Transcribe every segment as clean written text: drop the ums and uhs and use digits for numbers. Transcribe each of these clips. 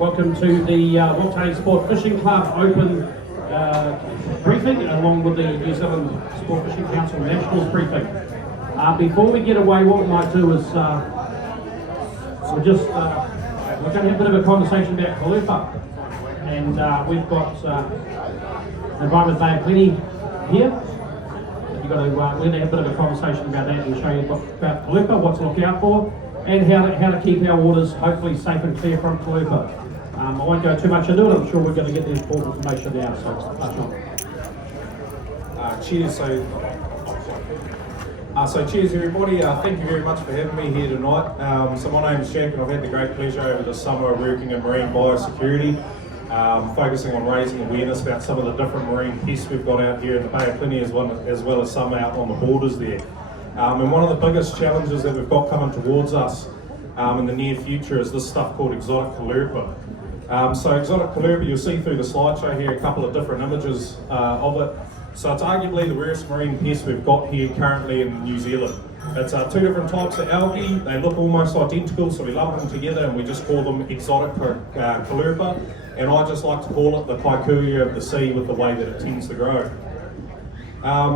Welcome to the Whakatane Sportsfishing Club Open briefing, along with the New Zealand Sportsfishing Council Nationals briefing. Before we get away, what we might do is we're going to have a bit of a conversation about Kalupa, and we've got Environment Bay of Plenty here. We're going to have a bit of a conversation about that and show you about Kalupa, what to look out for, and how to keep our waters hopefully safe and clear from Kalupa. I won't go too much into it. I'm sure we're going to get the important information now. So touch on. Cheers. So cheers everybody. Thank you very much for having me here tonight. So my name's Jack, and I've had the great pleasure over the summer working in marine biosecurity, focusing on raising awareness about some of the different marine pests we've got out here in the Bay of Plenty, as well as some out on the borders there. And one of the biggest challenges that we've got coming towards us in the near future is this stuff called exotic Kalupa. So exotic Kalupa, you'll see through the slideshow here a couple of different images of it. So it's arguably the rarest marine pest we've got here currently in New Zealand. It's two different types of algae. They look almost identical, so we lump them together and we just call them exotic Kalupa. And I just like to call it the Kaikuya of the sea with the way that it tends to grow.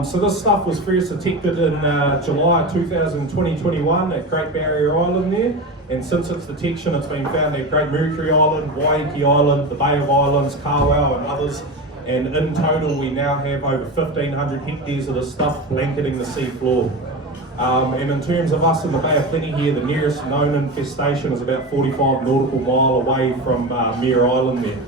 So this stuff was first detected in July 2021 at Great Barrier Island there, and since its detection it's been found at Great Mercury Island, Waiheke Island, the Bay of Islands, Kawau and others, and in total we now have over 1,500 hectares of this stuff blanketing the sea floor. And in terms of us in the Bay of Plenty here, the nearest known infestation is about 45 nautical mile away from Mere Island there.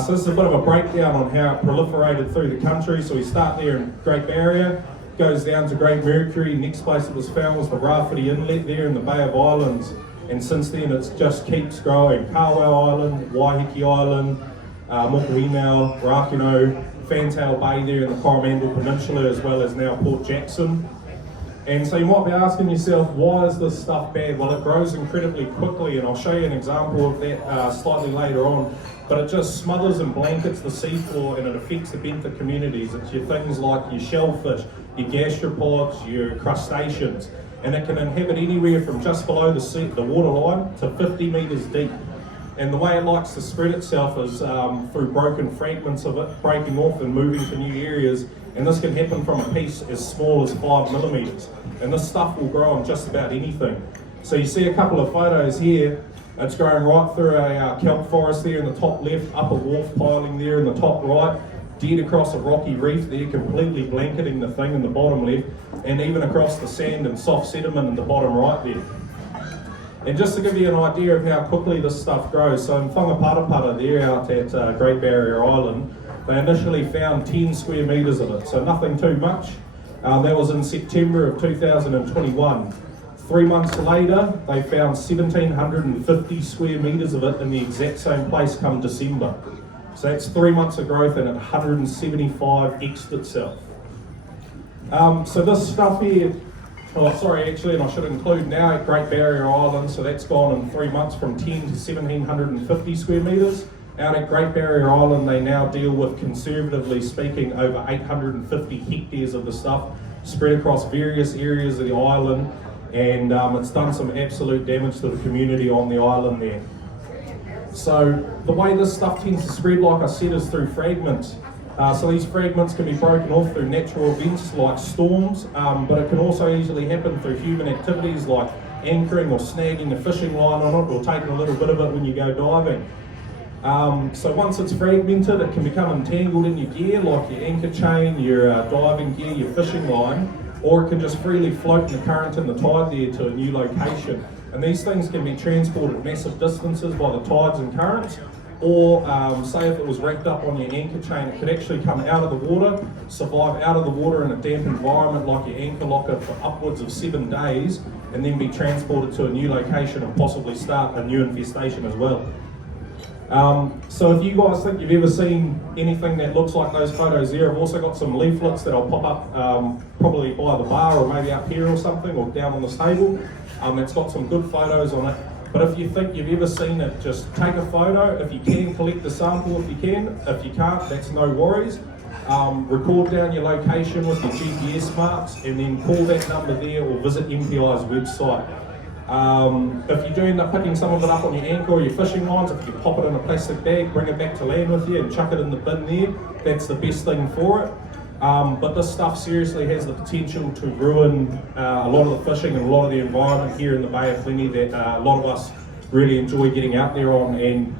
So this is a bit of a breakdown on how it proliferated through the country. So we start there in Great Barrier, goes down to Great Mercury. Next place it was found was the Rafferty Inlet there in the Bay of Islands, and since then it just keeps growing. Kawau Island, Waiheke Island, Mokuhinau, Rakino, Fantail Bay there in the Coromandel Peninsula, as well as now Port Jackson. And so you might be asking yourself, why is this stuff bad? Well, it grows incredibly quickly, and I'll show you an example of that slightly later on. But it just smothers and blankets the seafloor, and it affects the benthic communities. It's your things like your shellfish, your gastropods, your crustaceans, and it can inhabit anywhere from just below the waterline to 50 metres deep. And the way it likes to spread itself is through broken fragments of it breaking off and moving to new areas, and this can happen from a piece as small as 5 millimetres. And this stuff will grow on just about anything. So you see a couple of photos here. It's growing right through a kelp forest there in the top left, up a wharf piling there in the top right, dead across a rocky reef there, completely blanketing the thing in the bottom left, and even across the sand and soft sediment in the bottom right there. And just to give you an idea of how quickly this stuff grows, so in Whangapata there out at Great Barrier Island, they initially found 10 square metres of it, so nothing too much. That was in September of 2021. 3 months later, they found 1,750 square metres of it in the exact same place come December. So that's 3 months of growth, and at 175x'd itself. So this stuff here, and I should include now at Great Barrier Island, so that's gone in 3 months from 10 to 1,750 square metres. Out at Great Barrier Island, they now deal with, conservatively speaking, over 850 hectares of the stuff spread across various areas of the island, and it's done some absolute damage to the community on the island there. So the way this stuff tends to spread, like I said, is through fragments. So these fragments can be broken off through natural events like storms, but it can also easily happen through human activities like anchoring or snagging a fishing line on it, or taking a little bit of it when you go diving. So once it's fragmented, it can become entangled in your gear, like your anchor chain, your diving gear, your fishing line, or it can just freely float in the current and the tide there to a new location. And these things can be transported massive distances by the tides and currents, or say if it was wrapped up on your anchor chain, it could actually come out of the water, survive out of the water in a damp environment like your anchor locker for upwards of 7 days, and then be transported to a new location and possibly start a new infestation as well. So if you guys think you've ever seen anything that looks like those photos there, I've also got some leaflets that I'll pop up probably by the bar, or maybe up here or something, or down on this table. It's got some good photos on it. But if you think you've ever seen it, just take a photo. If you can, collect the sample if you can. If you can't, that's no worries. Record down your location with your GPS marks, and then call that number there or visit MPI's website. If you do end up picking some of it up on your anchor or your fishing lines, if you pop it in a plastic bag, bring it back to land with you and chuck it in the bin there, that's the best thing for it. But this stuff seriously has the potential to ruin a lot of the fishing and a lot of the environment here in the Bay of Plenty that a lot of us really enjoy getting out there on. And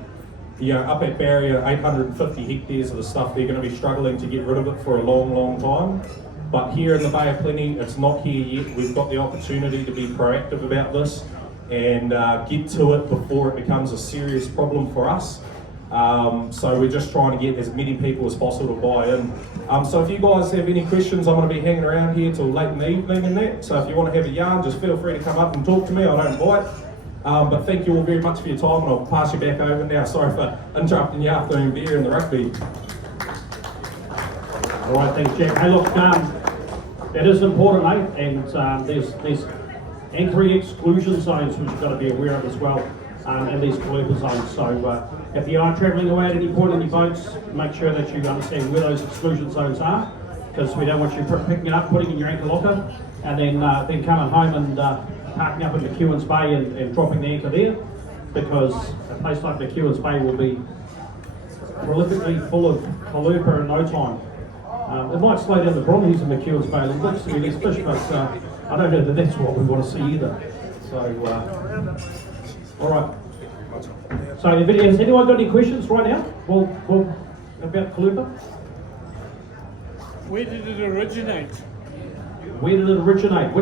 you know, up at Barrier, 850 hectares of the stuff, they're going to be struggling to get rid of it for a long, long time. But here in the Bay of Plenty, it's not here yet. We've got the opportunity to be proactive about this and get to it before it becomes a serious problem for us. So we're just trying to get as many people as possible to buy in. So if you guys have any questions, I'm going to be hanging around here till late in the evening and that. So if you want to have a yarn, just feel free to come up and talk to me. I don't bite. But thank you all very much for your time, and I'll pass you back over now. Sorry for interrupting your afternoon beer and the rugby. All right, thanks, Jack. Hey, look, it is important, eh? And there's entry exclusion zones which you've got to be aware of as well, and these kalupa zones. So if you are travelling away at any point in your boats, make sure that you understand where those exclusion zones are, because we don't want you picking it up, putting it in your anchor locker, and then coming home and parking up in McEwen's Bay and dropping the anchor there, because a place like McEwen's Bay will be prolifically full of kalupa in no time. It might slow down the bronnies in McEwen's Bay a little bit, so we less fish, but I don't know that that's what we want to see either. So, all right. So, has anyone got any questions right now? Well, about kalupa? Where did it originate? Where did it originate?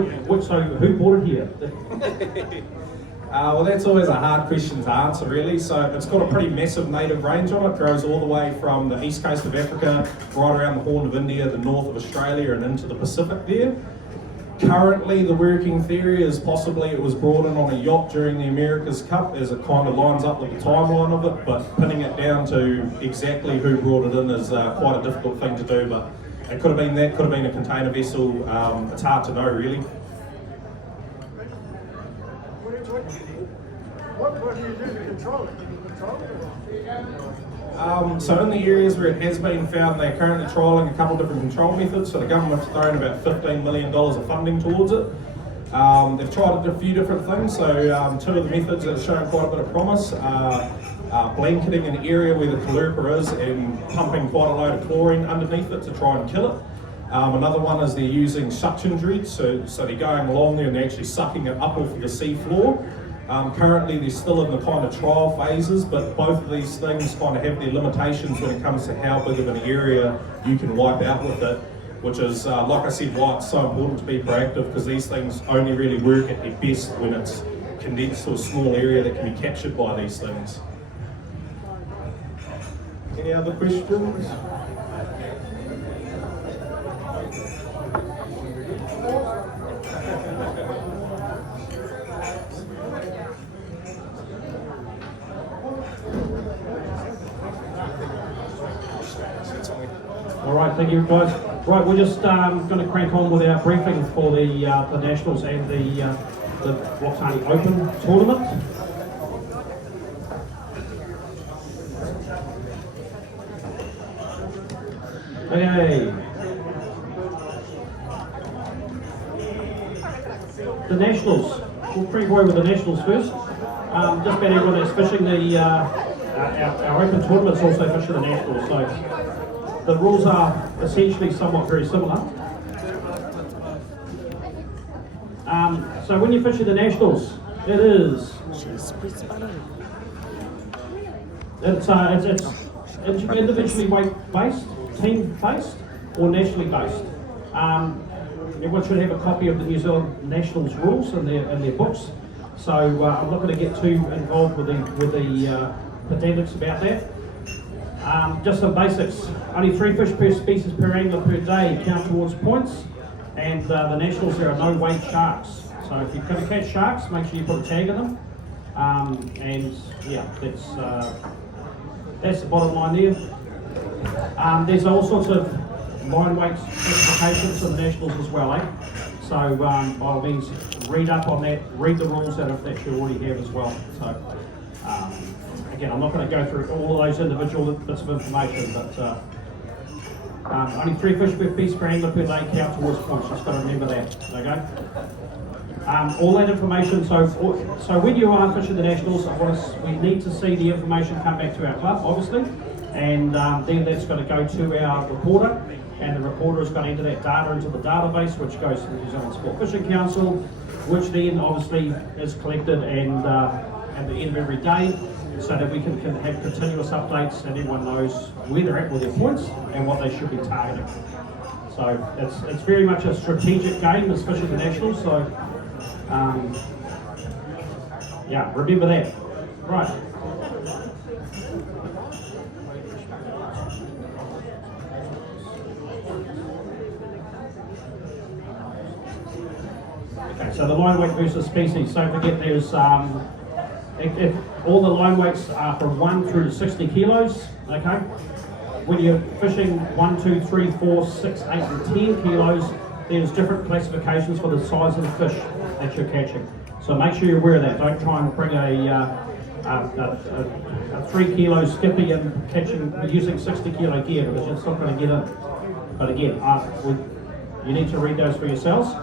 So who brought it here? Well, that's always a hard question to answer, really. So it's got a pretty massive native range on it. It grows all the way from the east coast of Africa, right around the Horn of India, the north of Australia, and into the Pacific there. Currently, the working theory is possibly it was brought in on a yacht during the America's Cup, as it kind of lines up with the timeline of it, but pinning it down to exactly who brought it in is quite a difficult thing to do. But it could have been that, could have been a container vessel. It's hard to know, really. What do you do to control it? Can you control it? So in the areas where it has been found, they're currently trialling a couple of different control methods. So the government's thrown about $15 million of funding towards it. They've tried a few different things. So two of the methods that have shown quite a bit of promise are blanketing an area where the kalupa is and pumping quite a load of chlorine underneath it to try and kill it. Another one is they're using suction dredge, so they're going along there and they're actually sucking it up off of the sea floor. Currently they're still in the kind of trial phases, but both of these things kind of have their limitations when it comes to how big of an area you can wipe out with it, which is, like I said, why it's so important to be proactive, because these things only really work at their best when it's condensed to a small area that can be captured by these things. Any other questions? All right, thank you guys. Right, we're just going to crank on with our briefing for the Nationals and the Whakatane Open tournament. Okay. The Nationals. We'll crank away with the Nationals first. Just about everyone that's fishing our Open tournament's also fishing the Nationals. So the rules are essentially somewhat very similar. So when you're fishing the Nationals, it is it's individually weight based, team based, or nationally based. Everyone should have a copy of the New Zealand Nationals rules in their books. So I'm not going to get too involved with the pedantics about that. Just some basics. Only 3 fish per species per angler per day count towards points, and the Nationals, there are no weight sharks. So if you're going to catch sharks, make sure you put a tag in them. And yeah, that's the bottom line there. There's all sorts of line weight specifications for the Nationals as well, eh? So by all means, read up on that, read the rules out of that you already have as well. So again, I'm not going to go through all of those individual bits of information, but Only 3 fish per piece per angler per lake count towards points, just got to remember that, okay? All that information, so when you are fishing the nationals, we need to see the information come back to our club, obviously, and then that's going to go to our reporter, and the reporter is going to enter that data into the database, which goes to the New Zealand Sport Fishing Council, which then obviously is collected and at the end of every day, so that we can have continuous updates and everyone knows where they're at with their points and what they should be targeting. So it's very much a strategic game, as fishing the nationals. So yeah, remember that. Right. Okay, so the line weight versus species. Don't forget there's if all the line weights are from 1 through to 60 kilos, okay? When you're fishing 1, 2, 3, 4, 6, 8 and 10 kilos, there's different classifications for the size of the fish that you're catching. So make sure you're aware of that. Don't try and bring a 3 kilo skippy and catching using 60 kilo gear, because it's not going to get in. But again, you need to read those for yourselves.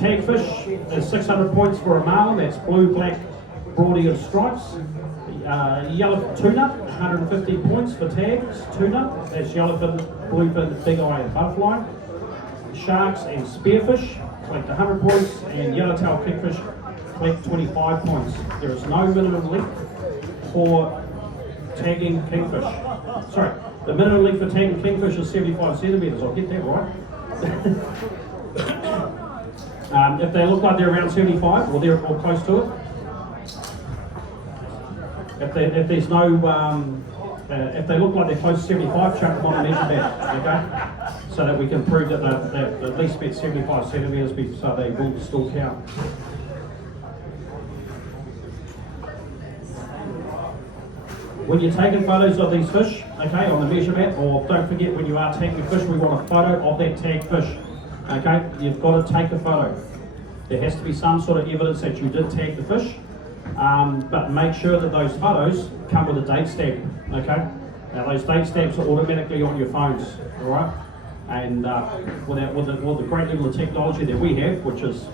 Tag fish is 600 points for a marlin. That's blue, black, broad-eared stripes. Yellow tuna, 150 points for tags, tuna. That's yellowfin, bluefin, big eye and butterfly. Sharks and spearfish collect 100 points, and yellowtail kingfish collect 25 points. There is no minimum length for tagging kingfish. Sorry, the minimum length for tagging kingfish is 75 centimetres. I'll get that right. If they look like they're around 75, or they're or close to it. If there's no, if they look like they're close to 75, chuck them on a measure bed, okay? So that we can prove that they're at least been 75 centimetres, so they will still count. When you're taking photos of these fish, okay, on the measure mat, or don't forget when you are tagging fish, we want a photo of that tagged fish, okay? You've got to take a photo. There has to be some sort of evidence that you did tag the fish. But make sure that those photos come with a date stamp, okay? Now those date stamps are automatically on your phones, all right? And with the great level of technology that we have, which is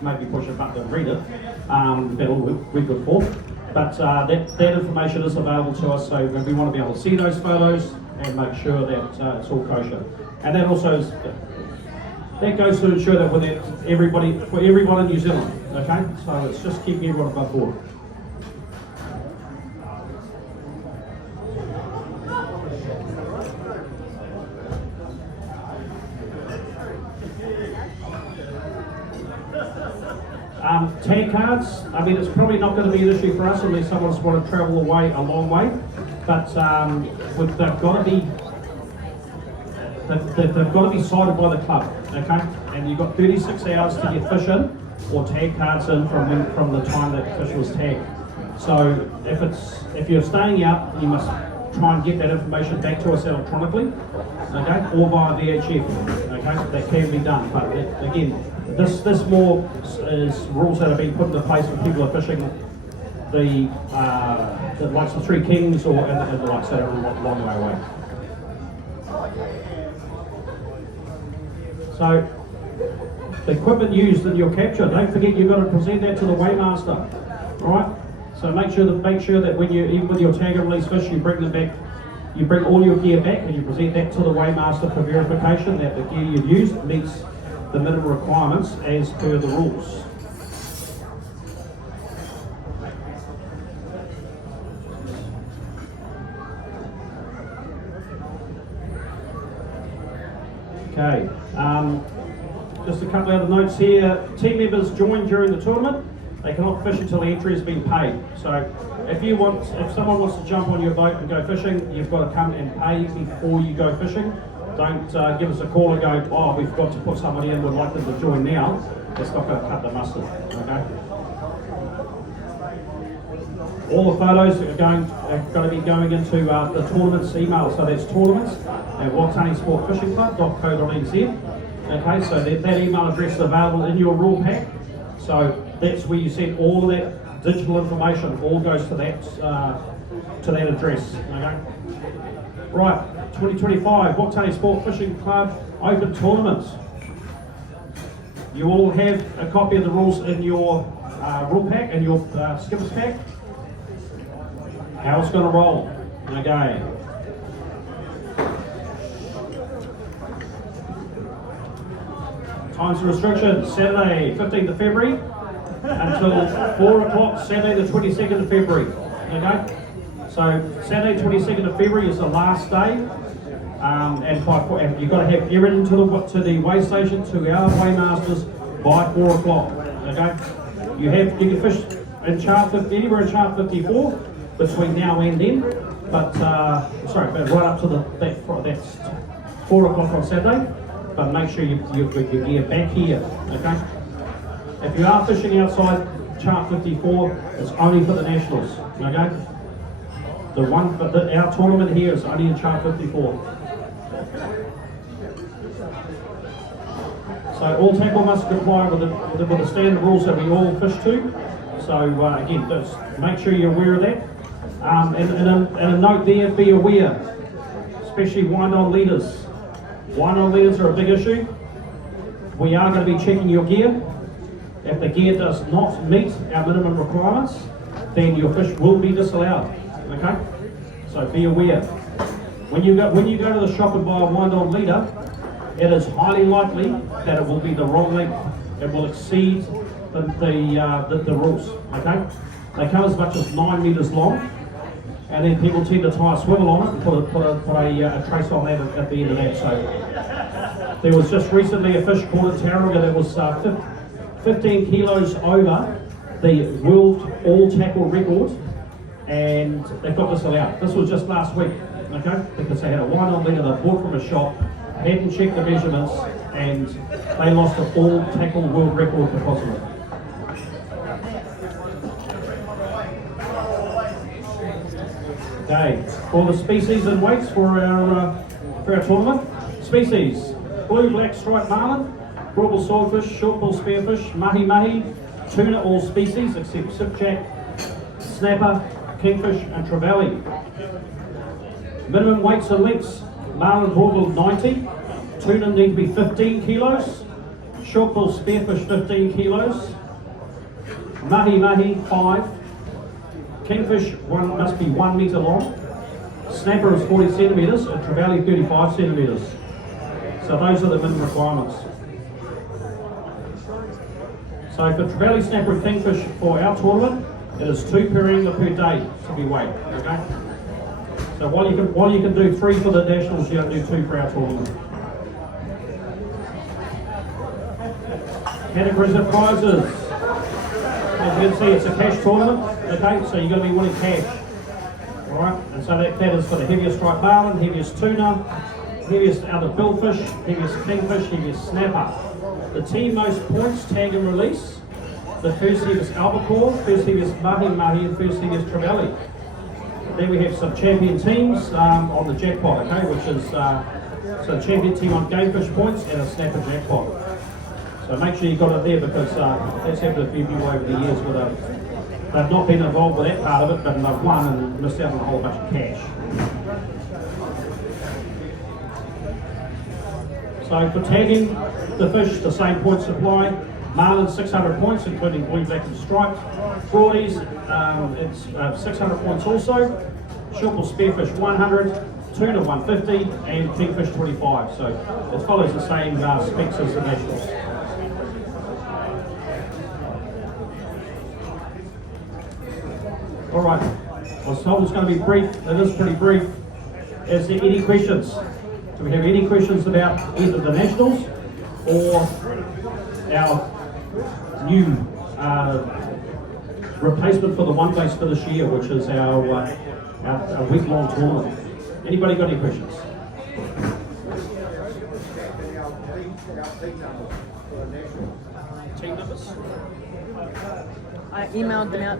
maybe push a button and read it, that'll we're good for. But that information is available to us, so we want to be able to see those photos and make sure that it's all kosher. And that also is, that goes to ensure that for everyone in New Zealand, okay? So it's just keeping everyone above board. Tag cards, I mean, it's probably not going to be an issue for us unless someone's want to travel away a long way, but they've got to be cited by the club, okay? And you've got 36 hours to get fish in or tag cards in from the time that fish was tagged. So if you're staying out, you must try and get that information back to us electronically, okay, or via VHF, okay? That can be done, but again, this more is rules that have been put into place when people are fishing the likes of Three Kings or and the likes that are a long way away. So the equipment used in your capture, don't forget you've got to present that to the weighmaster, all right? So make sure that when you, even with your tag and release fish, you bring them back, you bring all your gear back and you present that to the weighmaster for verification that the gear you've used meets the minimum requirements as per the rules. Okay, just a couple of other notes here. Team members join during the tournament. They cannot fish until the entry has been paid. So if someone wants to jump on your boat and go fishing, you've got to come and pay before you go fishing. Don't give us a call and go, oh, we've got to put somebody in, we'd like them to join now. That's not going to cut the mustard, okay? All the photos are going to be going into the tournament's email, so that's tournaments at whakatanesportfishingclub.co.nz. Okay, so that email address is available in your rule pack. So that's where you send all of that digital information, all goes to that address. Okay, right. 2025 Whakatane Sport Fishing Club Open Tournament. You all have a copy of the rules in your rule pack and your skippers pack. How it's going to roll. Okay. Times and restrictions, Saturday 15th of February until 4 o'clock, Saturday the 22nd of February. Okay? So Saturday 22nd of February is the last day. And you've got to have everything to the weigh station, to our weightmasters by 4 o'clock. Okay? You can fish in chart 50, anywhere in chart 54 between now and then. But right up to that's 4 o'clock on Saturday. But make sure you get your gear back here. Okay? If you are fishing outside chart 54, it's only for the nationals. Okay? Our tournament here is only in chart 54. So all tackle must comply with the standard rules that we all fish to. So again, just make sure you're aware of that. And a note there, be aware, especially wind-on leaders. Wind-on leaders are a big issue. We are going to be checking your gear. If the gear does not meet our minimum requirements, then your fish will be disallowed. Okay? So be aware. When you go to the shop and buy a wind-on leader, it is highly likely that it will be the wrong length. It will exceed the rules. Okay? They come as much as 9 meters long, and then people tend to tie a swivel on it and put a trace on that at the end of that. So there was just recently a fish caught in Tauranga that was 15 kilos over the world all tackle record, and they got disallowed. This was just last week, okay? Because they had a wind-on leader they bought from a shop, hadn't checked the measurements, and they lost the all tackle world record because of it. Okay, all the species and weights for our tournament. Species: blue black striped marlin, broadbill swordfish, shortbill spearfish, mahi-mahi, tuna, all species except sipjack, snapper, kingfish and trevally. Minimum weights and lengths: marlin broadbill 90, tuna need to be 15 kilos, shortbill spearfish 15 kilos, mahi-mahi 5, kingfish must be 1 metre long, snapper is 40 centimetres and trevally 35 centimetres. So those are the minimum requirements. So for trevally, snapper and kingfish for our tournament, it is 2 per angler per day to be weighed. Okay. So while you can do 3 for the nationals, you don't do 2 for our tournament. Categories of prizes. As you can see, it's a cash tournament. Okay, so you're going to be winning cash. All right, and so that is for the heaviest striped marlin, heaviest tuna, heaviest other billfish, heaviest kingfish, heaviest snapper. The team most points, tag and release. The first heaviest albacore, first heaviest mahi-mahi, and first heaviest trevally. Then we have some champion teams on the jackpot, okay, which is so the champion team on gamefish points and a snapper jackpot. So make sure you got it there because that's happened a few people over the years where they've not been involved with that part of it, but they've won and missed out on a whole bunch of cash. So for tagging the fish, the same point supply. Marlin 600 points, including blue, black and striped. Broadies, it's 600 points also. Shortbill spearfish 100, tuna 150, and kingfish 25. So it follows the same specs as the nationals. All right, well, so it's going to be brief. It is pretty brief. Is there any questions? Do we have any questions about either the nationals or our new replacement for the one place for this year, which is our week-long tournament? Anybody got any questions? Team numbers? I emailed them out.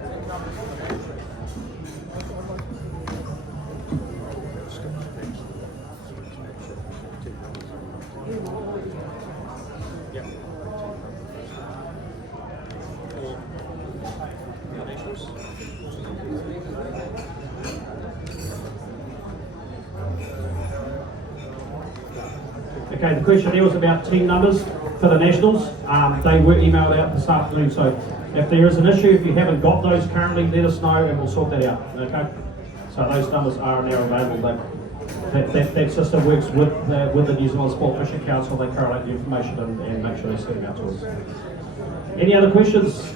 Yeah. For the nationals? Okay, the question there was about team numbers for the Nationals. They were emailed out this afternoon, so if there is an issue, if you haven't got those currently, let us know and we'll sort that out, okay? So those numbers are now available. That system works with the New Zealand Sport Fishing Council. They correlate the information and make sure they send it out to us. Any other questions?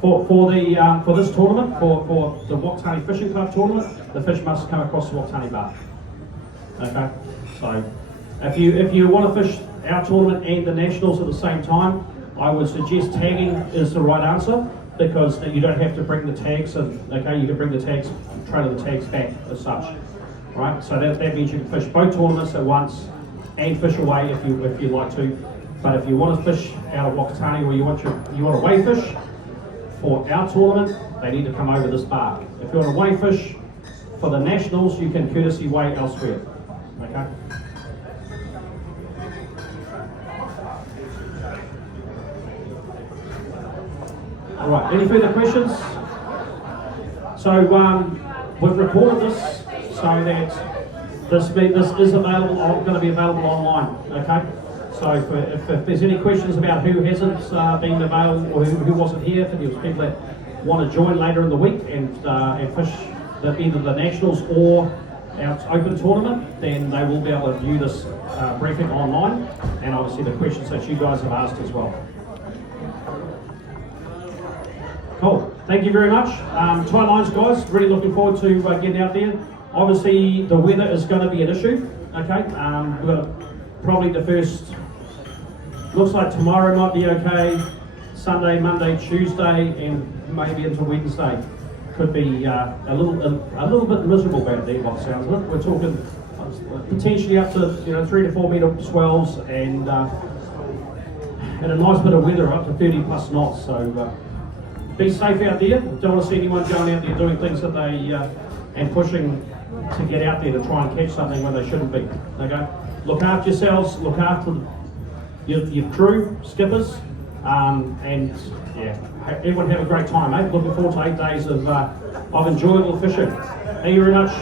For this tournament, for the Whakatane Fishing Club tournament, the fish must come across the Whakatane bar. Okay, so if you want to fish our tournament and the Nationals at the same time, I would suggest tagging is the right answer, because you don't have to bring the tags in. Okay, you can bring the tags, trailer the tags back as such, right? So that means you can fish both tournaments at once and fish away if you like to. But if you want to fish out of Whakatane, or you want to weigh fish for our tournament, they need to come over this bar. If you want to weigh fish for the Nationals, you can courtesy weigh elsewhere. Okay. All right. Any further questions? So we've recorded this so that this is available. Going to be available online. Okay. So if there's any questions about who hasn't been available or who wasn't here, for those people that want to join later in the week and fish either the Nationals or our open tournament, then they will be able to view this briefing online, and obviously the questions that you guys have asked as well. Cool. Thank you very much. Tie lines, guys. Really looking forward to getting out there. Obviously, the weather is going to be an issue. Okay. We've got probably the first. Looks like tomorrow might be okay. Sunday, Monday, Tuesday, and maybe into Wednesday could be a little bit miserable out there. What sounds of it. We're talking potentially up to 3 to 4 metre swells and a nice bit of weather up to 30 plus knots. So be safe out there. Don't want to see anyone going out there doing things that they and pushing to get out there to try and catch something when they shouldn't be. Okay. Look after yourselves. Look after your crew, skippers, and yeah, everyone have a great time, mate. Looking forward to 8 days of enjoyable fishing. Thank you very much.